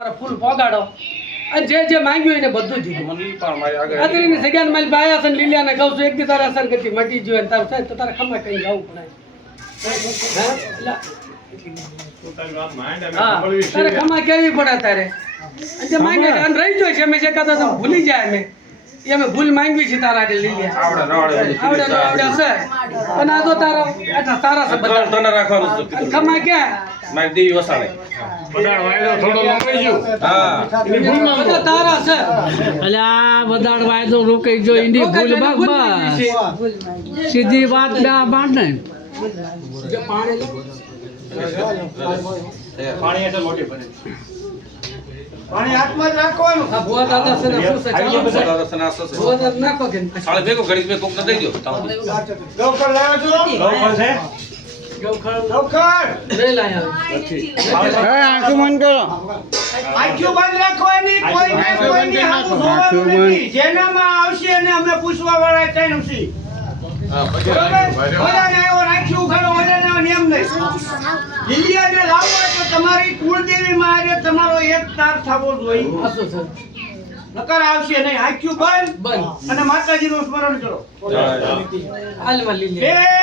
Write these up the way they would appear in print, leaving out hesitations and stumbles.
ફૂલ પોગાડો અને જે માંગ્યું એને બધું દીધું. અત્યારની જગ્યાને મારી બાયા છે ને લીલિયાને કહું છું એક દી તારે અસર કરતી મટી ગયું અને તારું થાય તો તારે ખમા કઈ જવું પડે. તારે ખમા કેવી પડે તારે જે માંગે અને રહી જાય છે અમે જે કદાચ ભૂલી જાય અમે એ અમે ભૂલ માંગવી છે તારા આગળ લીલિયા આવડે છે અને આ તો તારા છે બધા તને રાખવાનું છે ખમા ક્યાં મારી દેવી વસાડે બધાડ વાયદો થોડો લંબાઈ ગયો હા બધા તારા છે એટલે આ બધાડ વાયદો રોકાઈ ગયો એની ભૂલ બસ સીધી વાત ના બાંધે જે પાણી એટલે મોટી પડે પાણી હાથમાં જ રાખવાનું. આ ભુવા દાદા છે ને શું છે ચાલો ભુવા દાદા નાખો કે સાળે ભેગો ઘડી મે કોક ન દઈ દો ગૌખર લાવ્યો છો? ગૌખર છે ગૌખર લઈ લાયા આંખું બંધ રાખવાની. કોઈને હાથું જોવાનું નથી. જેનામાં આવશે એને અમે પૂછવા વાળા ત્રણ છીએ. બરાબર? બધાને આવ્યો રાખ્યું ઉઘાડો બધાને આવ્યો નિયમ નહીં. લીલિયાને લાવવો હોય તો તમારી કુળદેવી માં આજે તમારો એક તાર થવો જોઈએ. આસો સર નકર આવશે નહીં. આંખ્યું બંધ બંધ અને માતાજીનું સ્મરણ કરો. હાલમાં લીલિયા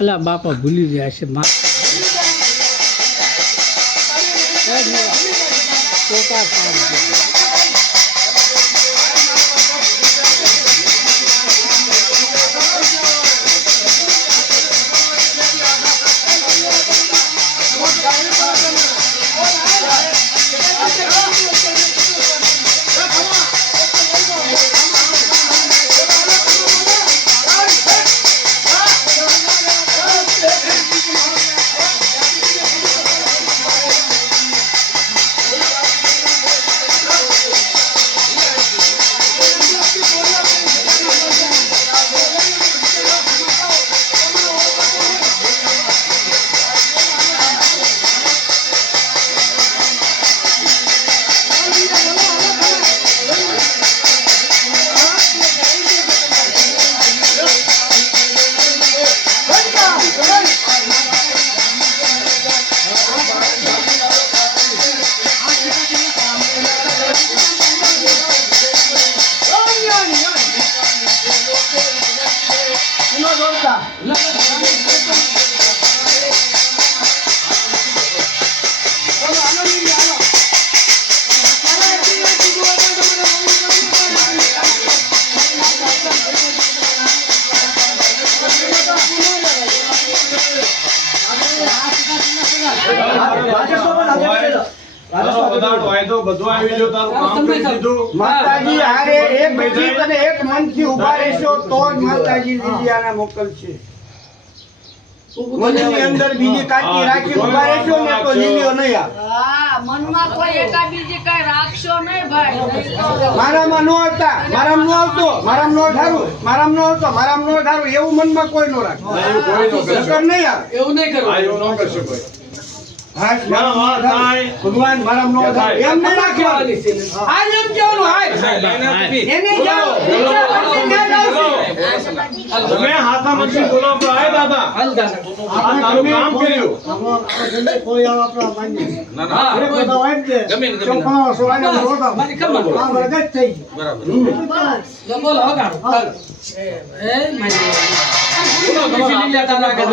અલા બાપા ભૂલી ગયા છે માં માતાજી હારે એક જીત અને એક મનથી ઊભા રહેશો તો જ માતાજી લીલિયાને મોકલશે. મનની અંદર બીજી કાકી રાખી ઊભા રહેશો ને તો લીલિયો નહીં આવે. હા, મનમાં કોઈ એકાબીજી કઈ રાખશો નહીં ભાઈ, નહીં તો મારામાં નો આવતા, મારામાં નો આવતો, મારામાં નો ધારું, મારામાં નો આવતો, મારામાં નો ધારું, એવું મનમાં કોઈ નો રાખે. નકર નહીં આવે. એવું નહીં કરવું હાશ, મારામાં નો ધારું. ભગવાન મારામાં નો ધારું. એમ નહીં રાખવાનું. હાલ એમ કહેવાનું, હાલ. એને જાઓ. એને જાઓ. તમે હાથા મચી બોલો તો આય દાદા હાલ દાદા આ તારું કામ કર્યું ના ના હા ગમે ને ગમે મારી ખબર બોલો હગાડો ચાલો એ મારી બોલો બીજી લીલા તારા કે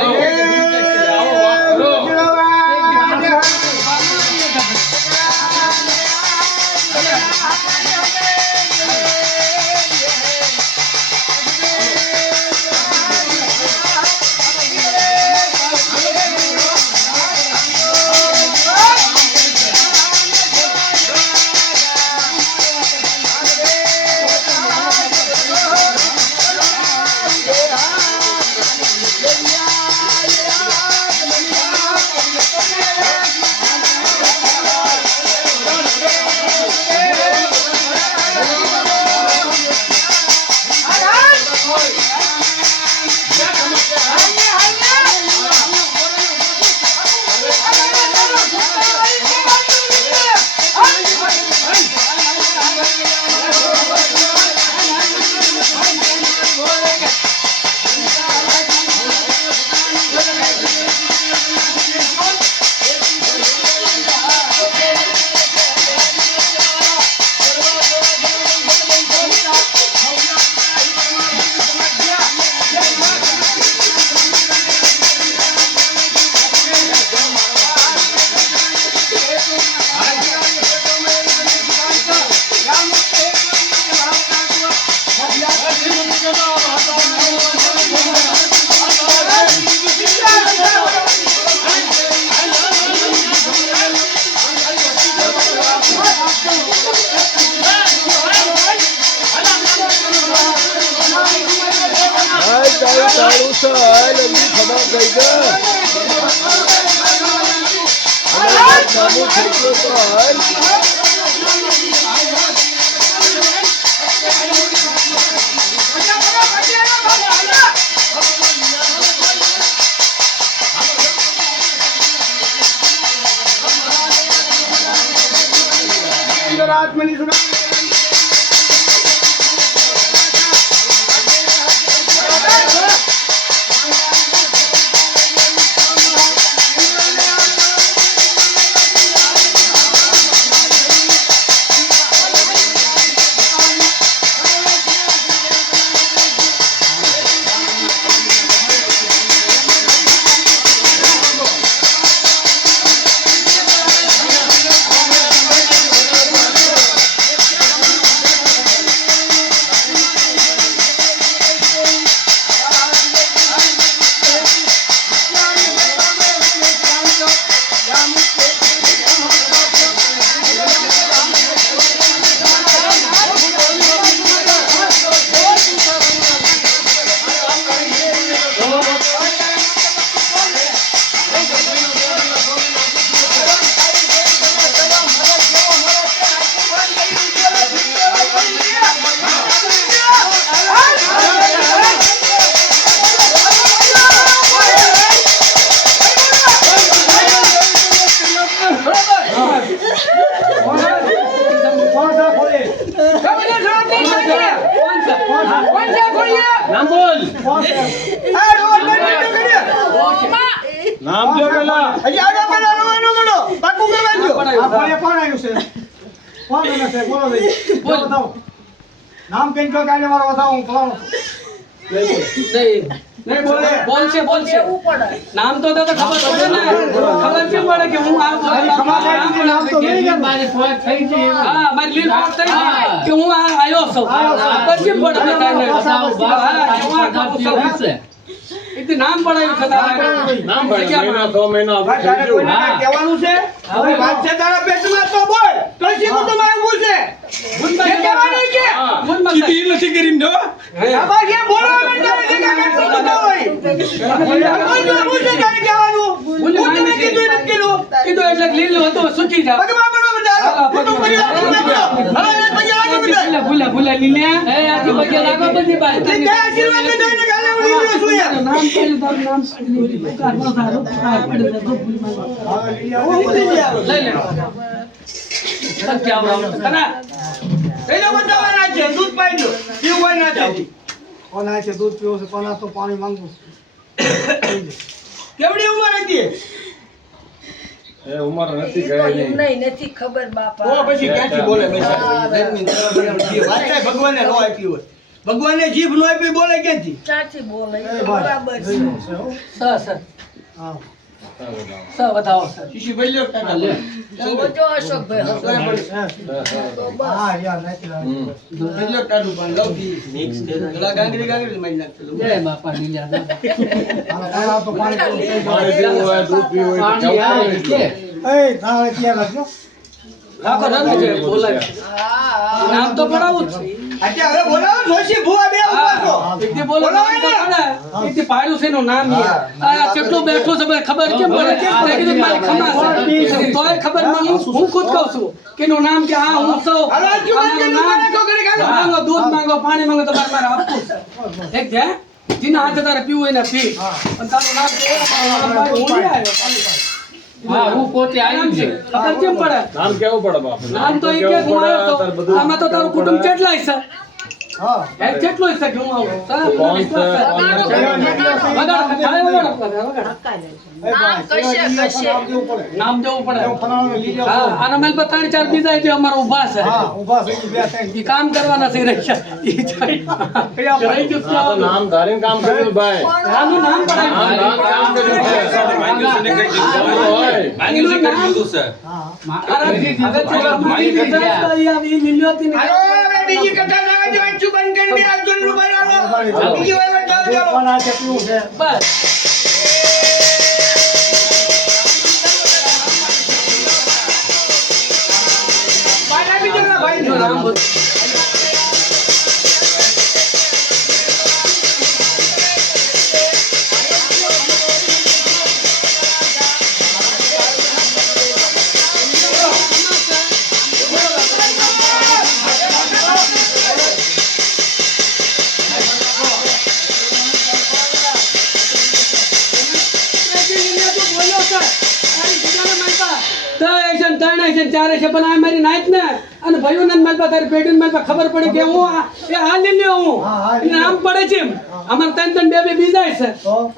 તારું છે હાલ એની ખબર ગઈ ગઈ નામું થઈ ગયું તો હાલ આત્મની સુના નામ બોલ નામ જો પેલા હજી આગળ પેલા રોવાનો મળો પાકું કરવા દો કોણ આવ્યું છે કોણ આવ્યું છે બોલો ભાઈ બોલ બતાવો નામ કેમ કે કાલે મારો બતાવો હું કોણ નહીં બોલે બોલશે કેવું પડે નામ તો ખબર પડે ને ખબર કેમ પડે કે હું આ ખમા કાઢી નામ તો નહીં કે મારી ફોન થઈ ગઈ હા મારી લીડ ફોટ થઈ ગઈ કે હું આ આયો છું પછી પડે બધાને બતાવો છે એક નામ પડાયું છે તારા નામ ભાઈ મહિના 2 મહિના ભાઈ તારે કોઈને કાંઈ કહેવાનું છે હવે વાત છે તારા પેટમાં તો બોલ કઈ તો મારું બોલશે કે કહેવાનું કે કીધી નથી કરી દો આબા કે બોલો મંડળ કે કાંઈ તો હોય બોલ બોલશે તારે કહેવાનું હું તમે કીધું નથી કીધું કીધું એટલે લીલું હતું સુકી જા પગમાં પડો બધા તો કરી હવે પછી આગળ બધા ભૂલા લીલ્યા એ આથી પગે લાગો બધી બાઈ તે આશીર્વાદ દઈને ગાલે ઉડી ગયો છું યાર નામ પડ્યું તારું નામ પડ્યું કાઢવા તારું પડે તો ભૂલ માં લઈ લે સત્ય આવો કના એને બતાવવાના છે દૂધ પાઈ લો પીવું હોય ના જાવ કોના છે દૂધ પીવો છે કોના તો પાણી માંગુ કેવડી ઉંમર હતી એ ઉંમર નથી ગઈ નહીં નહીં નથી ખબર બાપા તો પછી ક્યાંથી બોલે બેસા વાત થાય ભગવાને નો આપી હોય ભગવાને જીભ નો આપી બોલે ક્યાંથી ચાચી બોલે એ બરાબર છે સર હા સર બતાવો સર શીશી ભાઈ લ્યો ટાટા લે જોજો અશોકભાઈ હા યાર નથી ભાઈ લ્યો ટાટુ પણ લવથી મિક્સ ગળા ગાંગરી મારી નાખતો જય બાપા લીલ્યા કોના તો પાણી પાણી પીવું હોય દૂધ પીવું હોય તો પાણી આવે જવું કે એ તારે ક્યાં લાગ્યો રાખો રાખો છે બોલાય હા નામ તો પડાવું જ છે અત્યારે હવે બોલાવો જોશી ભૂવા બે ઉપર તો એકથી બોલો નામ તો પડે એકથી પાડ્યું છે એનું નામ યાર આ કેટલું બેઠું છે મને ખબર કેમ પડે મેં કીધું મારી ખમા છે તોય ખબર નહીં હું ખુદ કહું છું કે એનું નામ કે આ હું છું હાલો આજુ બાજુ મારે છોકરી કાઢો માંગો દૂધ માંગો પાણી માંગો તમારે મારે આપવું છે એક છે જેના હાથે તારે પીવું હોય ને પી પણ તારું નામ કે હું નહીં આવ્યો હા હું પોતે આવી છે ખબર કેમ પડે નામ કેવું પડે બાપ નામ તો એક એક હું આવ્યો તો આમાં તો તારું કુટુંબ કેટલાય છે હા એક કેટલું છે કે હું આવું કોણ છે નામ કશે નામ દેવું પડે નામ દેવું પડે એવું ફલાણું લઈ જાઓ હા આના મેલ પર 3-4 બીજા છે અમારા ઊભા છે હા ઊભા થઈ ગયા બે ત્રણ ઈ કામ કરવાના છે રક્ષા ઈ જાય રહી ગયું આ તો નામ ધારીને કામ કર્યું ભાઈ આનું નામ પડાય નામ કામ કર્યું છે હોય એનું નામ હા અરે હવે તો અમારી વિચારતા ઈ લીલ્યોતી હાલો હવે બીજી કથા ના આવે વાંચું બંધ કરી દે આજુ નું બનાવો બીજી વાર જાવ જાવ કોના છે પીવું છે બસ બાના બીજો ના ભાઈ એનું નામ બધું ચારે છે પણ આ મારી નાઈટ ને અને ભાઈઓને મારી પાસે તારી પેઢીને મારી પાસે ખબર પડે કે હું આ લીલ્યો હું એને નામ પડે છે એમ. અમારે ત્રણ બે બીજા છે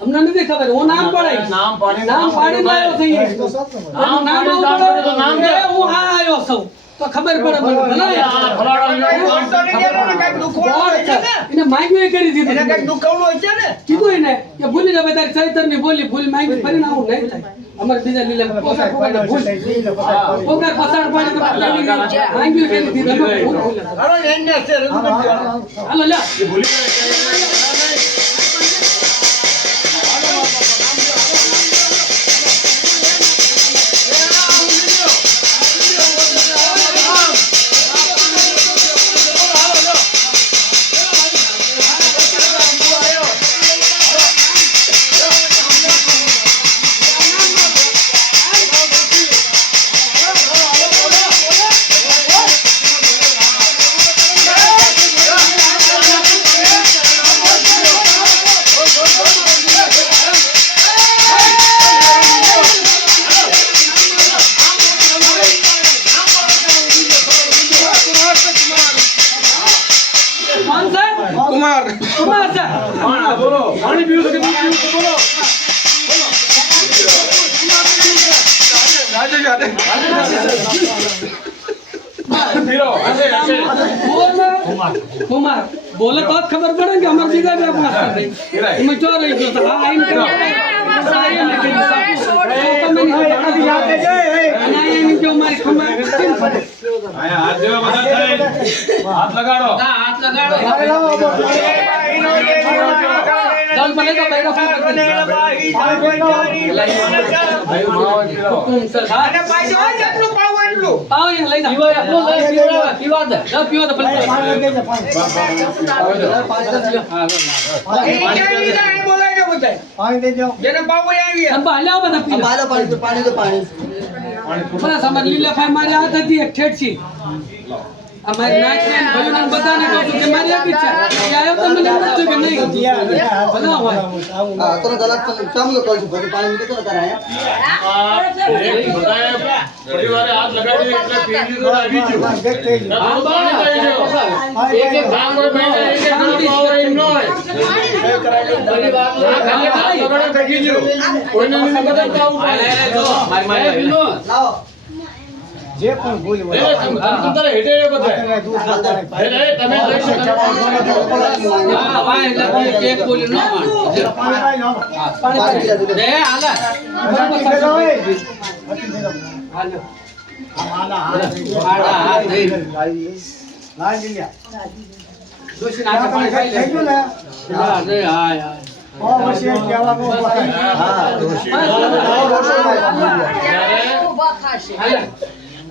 અમને નથી ખબર હું નામ પડાય નામ પાડીને આવ્યો છું એ તો સત્ય બોલે. નામ આવું પડે તો નામ કે હું આ આવ્યો છું તો ખબર પડે મને ભલાય. એને માંગ્યું કરી દીધું એને કઈક દુખાવનું હોય છે ને કીધું એને કે ભૂલી જાવ તારી ચરિત્ર ની બોલી ભૂલ માંગી ફરીને આવું નહીં થાય અમારે બીજા લીલા પોકાર પસાડ પાડી માંગ્યું કરી દીધું હાલો એને છે રજૂ કરજો. હાલો લે कौन सा कुमार सा પાણી પીવું તો કેટલું પીવું તો બોલો कुमार बोले तो खबर पड़े कि हमारे बीजा भी अपना मैं चोर रही थी हां आइन कर जो मारी खमा આયા હાથ જેવા બધા થાય હાથ લગાડો हाथ लगाड़ो जल बने तो बैठो तुम सर અને પાછો આ જેટલું પાવ એટલું पाओ ये लेना पीवा दे जब पीवा तो પાણી દે છે, પાણી. એ ક્યાં લીધા એ બોલાય ને બધાય પાણી દે જાઓ. જેને પાવ હોય આવી हम बाल्या बना पी बस हमारे लीला भाई मारे हाथ थी एक ठेठ सी हमारे नाच में भजन बताने को तो हमारी भी इच्छा ये आयो तो मैंने बच्चों के नहीं भला हुआ આવું પરિવારે હાથ લગાડી એટલે પીડી તો આવી ગયું દેખ થઈ ગયું. આ પાણી થઈ ગયું એક એક ભાગ હોય બેઠા એક એક ભાગ હોય એમ ન હોય પરિવાર હાથ લગાડે થઈ ગયું કોઈને નહીં બદલતા આવું જે પણ ભૂલ એ હોય તમે હેડે બધા એને દૂર થાય. એટલે તમે લઈ શકો हां भाई एक बोली न मान પાણી પાઈ લો. दे आला પાણી પી લો, એ. પાણી પી લો. हालो આના હાથ દે. આડા હાથ દે. લાલ લીલા. दोषी नाच पानी થઈ खाई ગયું ને? अरे हाय हाय ઓ, પછી કહેવાનું હોય. ઊભા થશે. हाले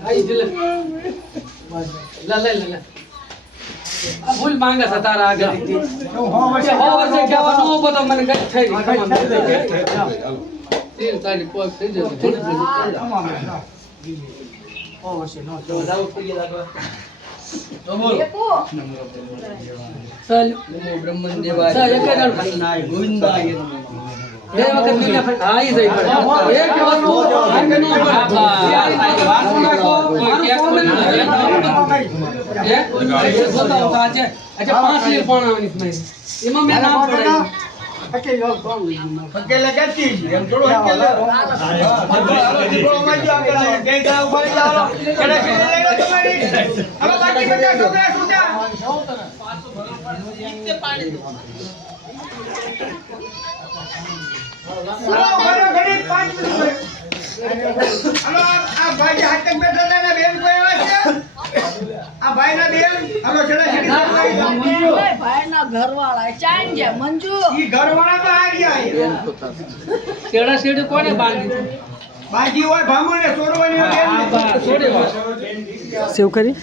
आई दिल ला ला ला अब भूल मांगा सतारा आगे थी તો હો વર્ષે हो वर्ष क्या नो बता मन गट થઈ કઈ तीन तारीख को થઈ જશે થોડી થોડી હો વર્ષે નો એકુ. चल ब्रह्मन देवाय चल एक जण गोविंदाय એ વખત લીલા ફટ આઈ જઈ પડે એક વસ્તુ આંગે નો પડે યાર વાત નાખો મારું ફોન એ બતાવો તો આજે 5 લીર પાણાવાની છે એમાં મેં નામ પડાયું પકે લો કોણ અકેલે કેતી એમ થોડો અકેલે દીકરો માં જો આગળ જઈ જાવ ઉપર જાવ કેડે કેડે લઈને તમારી હવે બાકી બધા છોકરા સુતા સુરો ઘરે ઘરે 5 મિનિટ હલો આ ભાઈ હાથ તક બેઠા હતા ને બેન કોઈ આવે છે આ ભાઈ ના બેન હલો છેડા છેડી ઓય ભાઈના ઘરવાળા ચાઈન છે મંજુ. ઈ ઘરવાળા તો આ ગયા કેડા શેડી કોને બાંધી બાજી હોય ભામો ને ચોરવાની આ બા છોડે સેવ કરી